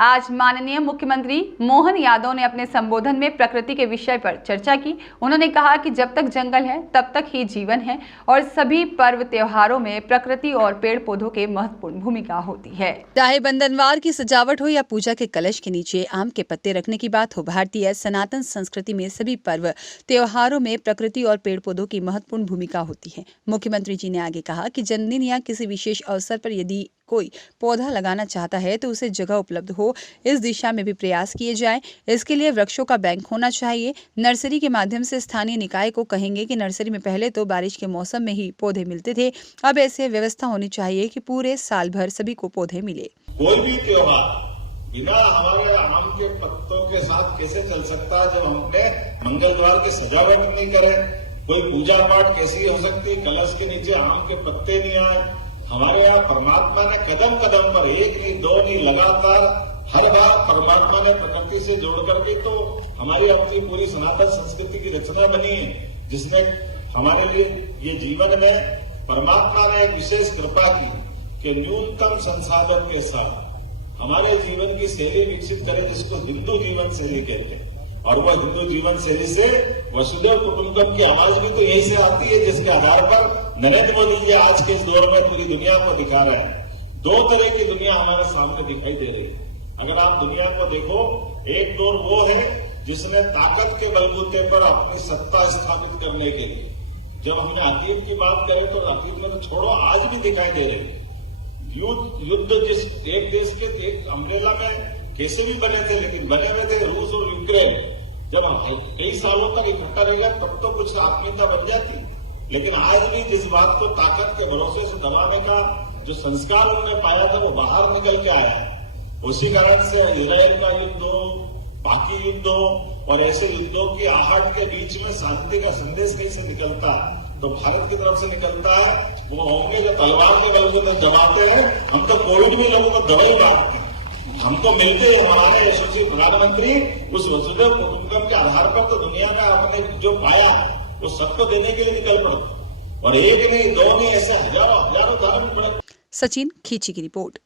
आज माननीय मुख्यमंत्री मोहन यादव ने अपने संबोधन में प्रकृति के विषय पर चर्चा की। उन्होंने कहा कि जब तक जंगल है तब तक ही जीवन है और सभी पर्व त्योहारों में प्रकृति और पेड़ पौधों के महत्वपूर्ण भूमिका होती है। चाहे बंधनवार की सजावट हो या पूजा के कलश के नीचे आम के पत्ते रखने की बात हो, भारतीय सनातन संस्कृति में सभी पर्व त्योहारों में प्रकृति और पेड़ पौधों की महत्वपूर्ण भूमिका होती है। मुख्यमंत्री जी ने आगे कहा कि जन्मदिन या किसी विशेष अवसर पर यदि कोई पौधा लगाना चाहता है तो उसे जगह उपलब्ध हो, इस दिशा में भी प्रयास किए जाएं। इसके लिए वृक्षों का बैंक होना चाहिए। नर्सरी के माध्यम से स्थानीय निकाय को कहेंगे कि नर्सरी में पहले तो बारिश के मौसम में ही पौधे मिलते थे, अब ऐसे व्यवस्था होनी चाहिए कि पूरे साल भर सभी को पौधे मिले। कोई भी त्योहार बिना हमारे आम के पत्तों के साथ कैसे चल सकता है जब हमने मंगल द्वार की सजावट नहीं करे? कोई पूजा पाठ कैसी हो सकती, कलश के नीचे आम के पत्ते नहीं आए? हमारे यहाँ परमात्मा ने कदम कदम पर, एक नहीं दो नहीं, लगातार हर बार परमात्मा ने प्रकृति से जोड़ करके तो हमारी अपनी पूरी सनातन संस्कृति की रचना बनी है, जिसने हमारे लिए ये जीवन में परमात्मा ने एक विशेष कृपा की कि न्यूनतम संसाधन के साथ हमारे जीवन की शैली विकसित करें, जिसको हिंदू जीवन शैली कहते हैं। और वह हिंदू जीवन शैली से वसुधैव कुटुंबकम की आवाज भी तो यही से आती है, जिसके आधार पर नरेंद्र मोदी जी आज के इस दौर में पूरी दुनिया को दिखा रहे हैं। दो तरह की दुनिया हमारे सामने दिखाई दे रही है। अगर आप दुनिया को देखो, एक दौर वो है जिसने ताकत के बलबूते पर अपनी सत्ता स्थापित करने के लिए, जब हमने अतीत की बात करें तो अतीत में तो छोड़ो, आज भी दिखाई दे रही है। युद्ध जिस एक देश के एक अम्ब्रेला में कैसे भी बने थे, लेकिन बने हुए थे रूस और यूक्रेन। जब कई सालों तक इकट्ठा रहेगा तब तो कुछ आत्मीयता बन जाती, लेकिन आज भी जिस बात को ताकत के भरोसे से दबाने का जो संस्कार उन्होंने पाया था वो बाहर निकल के आया है। उसी कारण से इजराइल का युद्ध हो, बाकी युद्ध हो, और ऐसे युद्धों की आहट के बीच में शांति का संदेश कहीं से निकलता है तो भारत की तरफ से निकलता है। वो होंगे जो तलवार के बल से दबाते हैं। हम तो कोविड में लोगों को दवाई बांटते हैं, हमको मिलते हमारे यशस्वी प्रधानमंत्री उस वसुधैव कुटुंबकम के आधार पर तो दुनिया का हमने जो पाया वो सबको देने के लिए निकल पड़ता, और एक नहीं दो नहीं, ऐसे हजारों उदाहरण। सचिन खींची की रिपोर्ट।